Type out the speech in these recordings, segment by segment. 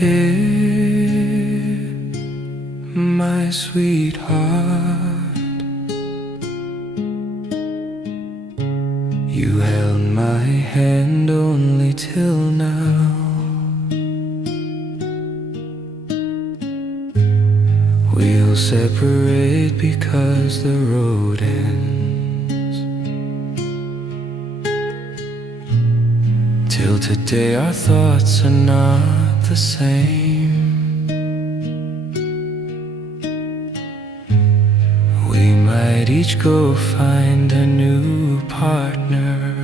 Here, my sweetheart, you held my hand only till now. We'll separate because the road ends. Till today our thoughts are not the same. We might each go find a new partner.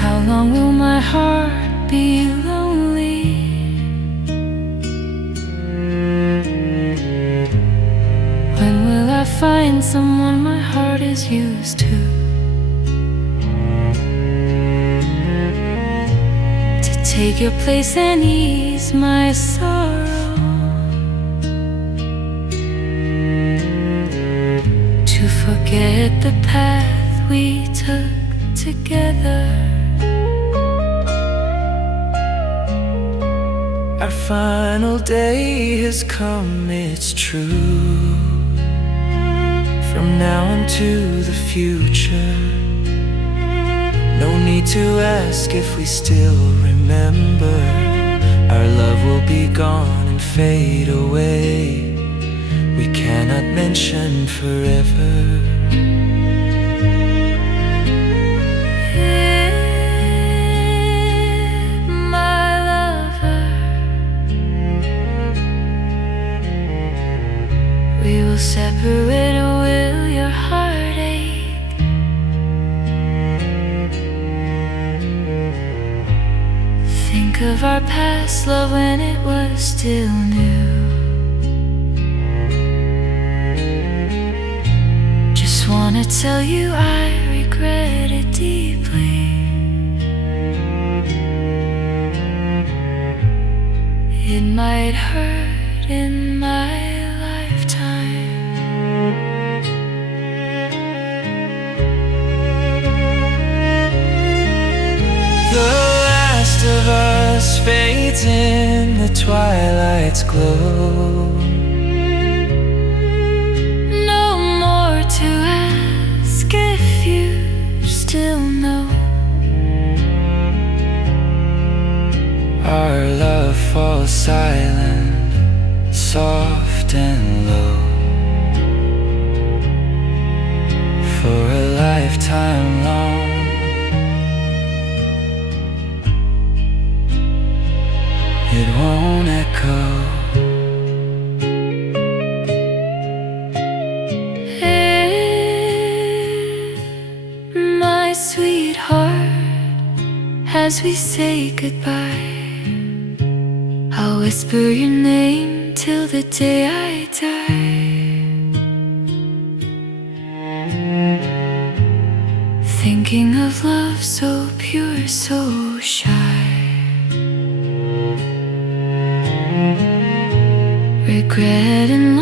How long will my heart be lonely? When will I find someone my heart is used to? To take your place and ease my sorrow, to forget the path we took together. Our final day has come, it's true. From now into the future, no need to ask if we still remember. Our love will be gone and fade away. We cannot mention forever. We will separate, or will your heart ache? Think of our past love when it was still new. Just wanna tell you I regret it deeply. It might hurt in my of us fades in the twilight's glow. No more to ask if you still know. Our love falls silent, soft and low. For a lifetime long, it won't echo. Hey, my sweetheart, as we say goodbye, I'll whisper your name till the day I die. Thinking of love so pure, so shy. Regret and